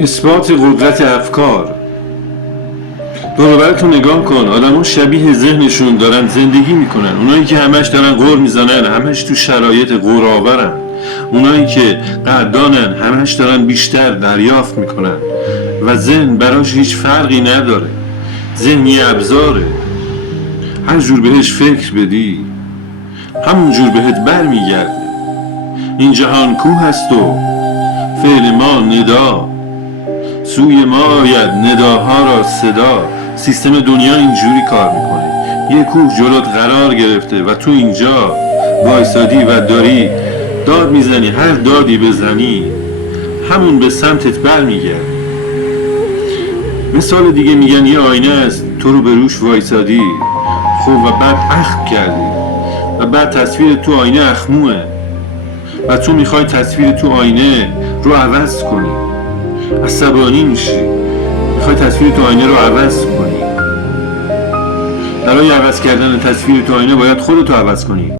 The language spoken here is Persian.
اثبات قدرت افکار. دور و برتون نگاه کن، آدم‌ها شبیه ذهنشون دارن زندگی میکنن. اونایی که همش دارن غر میزنن، همش تو شرایط غرآورن. اونایی که قدردانن، همش دارن بیشتر دریافت میکنن و ذهن براش هیچ فرقی نداره. ذهن یه ابزاره، هر جور بهش فکر بدی همون جور بهت بر میگرده. این جهان کوه هست و فعل ما ندا، سوی ما آید نداها را صدا. سیستم دنیا اینجوری کار میکنه، یه کوه جلوت قرار گرفته و تو اینجا وایسادی و داری داد میزنی. هر دادی بزنی همون به سمتت بر میگرده. مثال دیگه میگن یه آینه است، تو رو به روش وایسادی، خب و بعد اخم کردی و بعد تصویر تو آینه اخموه و تو میخوای تصویر تو آینه رو عوض کنی، عصبانی میشی، میخوای تصویر تو آینه رو عوض کنی. برای عوض کردن تصویر تو آینه باید خودتو عوض کنی.